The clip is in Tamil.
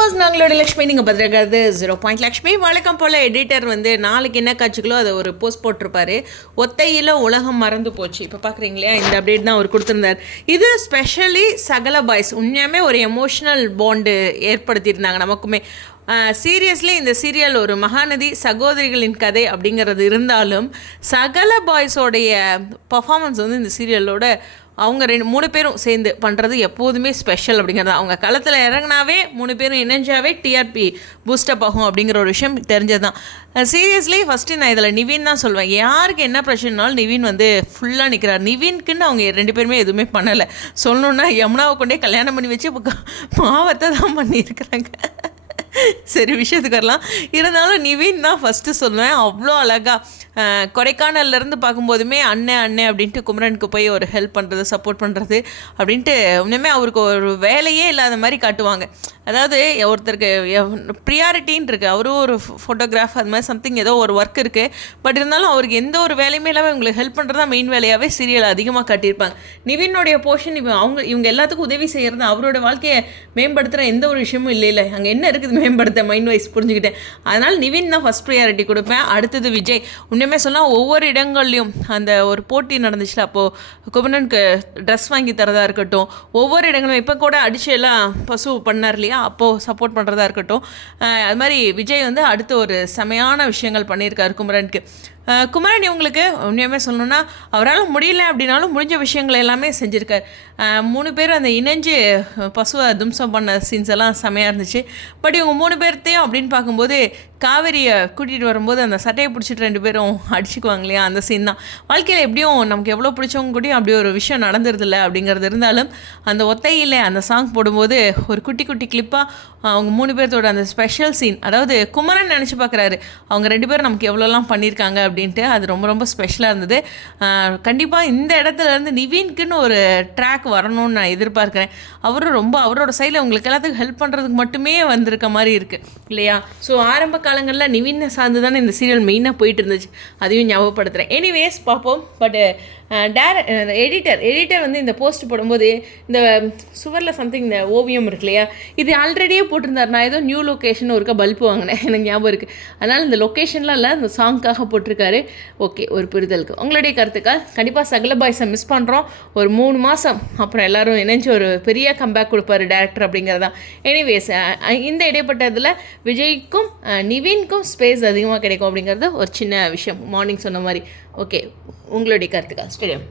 வாஸ் நாங்களோட லக்ஷ்மி நீங்கள் பார்த்துருக்கிறது ஜீரோ பாயிண்ட் லக்ஷ்மி வழக்கம் போல் எடிட்டர் வந்து நாளைக்கு என்ன காட்சிகளோ அதை ஒரு போஸ்ட் போட்டிருப்பாரு. ஒத்தையில் உலகம் மறந்து போச்சு. இப்போ பார்க்குறீங்களா இந்த அப்டேட் தான் அவர் கொடுத்துருந்தார். இது ஸ்பெஷலி சகல பாய்ஸ் உண்மையாமே ஒரு எமோஷ்னல் பாண்டு ஏற்படுத்தியிருந்தாங்க நமக்குமே. சீரியஸ்லி இந்த சீரியல் ஒரு மகாநதி சகோதரிகளின் கதை அப்படிங்கிறது இருந்தாலும் சகல பாய்ஸோடைய பர்ஃபாமன்ஸ் வந்து இந்த சீரியலோட அவங்க ரெண்டு மூணு பேரும் சேர்ந்து பண்ணுறது எப்போதுமே ஸ்பெஷல் அப்படிங்கிறது. அவங்க களத்தில் இறங்கினாவே மூணு பேரும் இணைஞ்சாவே டிஆர்பி பூஸ்டப் ஆகும் அப்படிங்கிற ஒரு விஷயம் தெரிஞ்சது தான் சீரியஸ்லி ஃபஸ்ட்டு நான் இதில் நிவின் தான் சொல்வேன். யாருக்கு என்ன பிரச்சனைனாலும் நிவின் வந்து ஃபுல்லாக நிற்கிறார் நிவின்க்குன்னு அவங்க ரெண்டு பேருமே எதுவுமே பண்ணலை. சொல்லணுன்னா யமுனாவை கொண்டே கல்யாணம் பண்ணி வச்சு மாவத்தை தான் பண்ணியிருக்கிறாங்க. சரி விஷயத்துக்கு வரலாம். இருந்தாலும் நிவின் தான் ஃபஸ்ட்டு சொல்லுவேன் அவ்வளோ அழகாக கொடைக்கானல்லேருந்து பார்க்கும்போதுமே அண்ணன் அண்ணன் அப்படின்ட்டு குமரனுக்கு போய் ஒரு ஹெல்ப் பண்ணுறது சப்போர்ட் பண்ணுறது அப்படின்ட்டு இன்னுமே அவருக்கு ஒரு வேலையே இல்லாத மாதிரி காட்டுவாங்க. அதாவது ஒருத்தருக்கு ப்ரியாரிட்டின்னு இருக்குது அவரும் ஒரு ஃபோட்டோகிராஃப் அது மாதிரி சம்திங் ஏதோ ஒரு ஒர்க் இருக்குது பட் இருந்தாலும் அவருக்கு எந்த ஒரு வேலையுமே இல்லாமல் இவங்களுக்கு ஹெல்ப் பண்ணுறது தான் மெயின் வேலையாகவே சீரியல் அதிகமாக காட்டியிருப்பாங்க. நிவினுடைய போர்ஷன் இவங்க அவங்க இவங்க எல்லாத்துக்கும் உதவி செய்கிறது அவரோட வாழ்க்கையை மேம்படுத்துகிற எந்த ஒரு விஷயமும் இல்லை இல்லை அங்கே என்ன இருக்குது மேம்படுத்த மைண்ட் வைஸ் புரிஞ்சுக்கிட்டேன். அதனால் நிவின் தான் ஃபஸ்ட் ப்ரியாரிட்டி கொடுப்பேன். அடுத்தது விஜய். உண்மையுமே சொன்னால் ஒவ்வொரு இடங்கள்லையும் அந்த ஒரு போட்டி நடந்துச்சுல அப்போது குமரனுக்கு ட்ரெஸ் வாங்கி தரதாக இருக்கட்டும் ஒவ்வொரு இடங்களும் இப்போ கூட அடிச்செல்லாம் பசு பண்ணார் இல்லையா? அப்போது சப்போர்ட் பண்ணுறதா இருக்கட்டும். அது மாதிரி விஜய் வந்து அடுத்து ஒரு செமையான விஷயங்கள் பண்ணியிருக்காரு குமரனுக்கு. குமரன் இவங்களுக்கு உண்மையுமே சொல்லணும்னா அவரால் முடியல அப்படின்னாலும் முடிஞ்ச விஷயங்கள் எல்லாமே செஞ்சுருக்கார். மூணு பேரும் அந்த இணைஞ்சு பசுவை தும்சம் பண்ண சீன்ஸ் எல்லாம் செமையாக இருந்துச்சு. பட் இவங்க மூணு பேர்த்தையும் அப்படின்னு பார்க்கும்போது காவேரியை கூட்டிகிட்டு வரும்போது அந்த சட்டையை பிடிச்சிட்டு ரெண்டு பேரும் அடிச்சுக்குவாங்க இல்லையா? அந்த சீன் தான். வாழ்க்கையில் எப்படியும் நமக்கு எவ்வளோ பிடிச்சவங்க கூடயும் அப்படி ஒரு விஷயம் நடந்துருதில்ல அப்படிங்கிறது இருந்தாலும் அந்த ஒத்தையில் அந்த சாங் போடும்போது ஒரு குட்டி குட்டி கிளிப்பாக அவங்க மூணு பேர்த்தோட அந்த ஸ்பெஷல் சீன் அதாவது குமரன் நினச்சி பார்க்குறாரு அவங்க ரெண்டு பேரும் நமக்கு எவ்வளோலாம் பண்ணியிருக்காங்க அப்படின்ட்டு அது ரொம்ப ரொம்ப ஸ்பெஷலாக இருந்தது. கண்டிப்பாக இந்த இடத்துல இருந்து நிவீன்க்குன்னு ஒரு ட்ராக் வரணும்னு நான் எதிர்பார்க்குறேன். அவரும் ரொம்ப அவரோட சைடில் உங்களுக்கு எல்லாத்துக்கும் ஹெல்ப் பண்ணுறதுக்கு மட்டுமே வந்திருக்க மாதிரி இருக்குது இல்லையா? ஸோ ஆரம்ப காலங்களில் நிவினை சார்ந்து தானே இந்த சீரியல் மெயினாக போயிட்டு இருந்துச்சு. அதையும் ஞாபகப்படுத்துகிறேன் எனிவேஸ் பார்ப்போம். பட் டேர எடிட்டர் எடிட்டர் வந்து இந்த போஸ்ட் போடும்போது இந்த சுவரில் சம்திங் இந்த ஓவியம் இருக்கு இல்லையா? இது ஆல்ரெடியே போட்டிருந்தார். நான் ஏதோ நியூ லொக்கேஷன் ஒருக்கா பல்ப் வாங்கினேன். எனக்கு ஞாபகம் இருக்குது அதனால் இந்த லொக்கேஷன்லாம் இல்லை இந்த சாங்க்காக போட்டிருக்காரு. ஓகே ஒரு புரிதலுக்கு. உங்களுடைய கருத்துக்கள்? கண்டிப்பாக சகல பாய்ஸை மிஸ் பண்ணுறோம் ஒரு மூணு மாதம் அப்புறம் எல்லோரும் இணைஞ்சு ஒரு பெரிய கம்பேக் கொடுப்பாரு டேரக்டர் அப்படிங்கிறதான் எனிவேஸ் இந்த இடைப்பட்டதில் விஜய்க்கும் நிவின்க்கும் ஸ்பேஸ் அதிகமாக கிடைக்கும் அப்படிங்கிறது ஒரு சின்ன விஷயம். மார்னிங் சொன்ன மாதிரி. ஓகே உங்களுடைய கருத்துக்கா ஸ்டேடியம்